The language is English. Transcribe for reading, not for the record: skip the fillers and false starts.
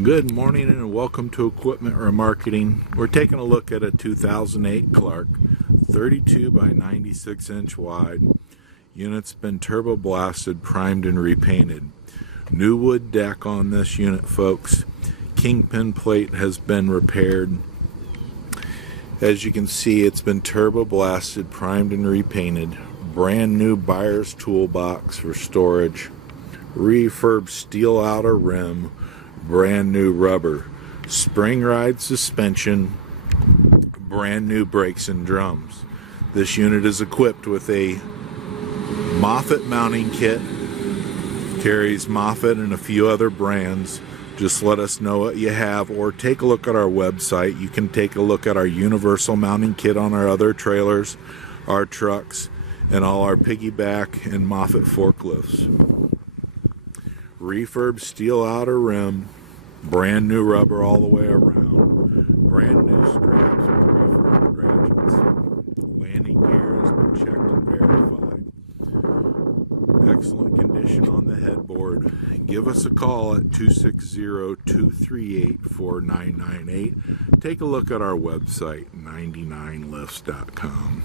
Good morning and welcome to Equipment Remarketing. We're taking a look at a 2008 Clark 32 by 96 inch wide. Unit's been turbo blasted, primed and repainted. New wood deck on this unit, folks. Kingpin plate has been repaired. As you can see, it's been turbo blasted, primed and repainted. Brand new buyer's toolbox for storage. Refurb steel outer rim. Brand new rubber, spring ride suspension, brand new brakes and drums. This unit is equipped with a Moffett mounting kit, carries Moffett and a few other brands. Just let us know what you have, or take a look at our website. You can take a look at our universal mounting kit on our other trailers, our trucks, and all our piggyback and Moffett forklifts. Refurb steel outer rim, brand new rubber all the way around, brand new straps with refurbed ratchets. Landing gear has been checked and verified. Excellent condition on the headboard. Give us a call at 260-238-4998. Take a look at our website, 99lifts.com.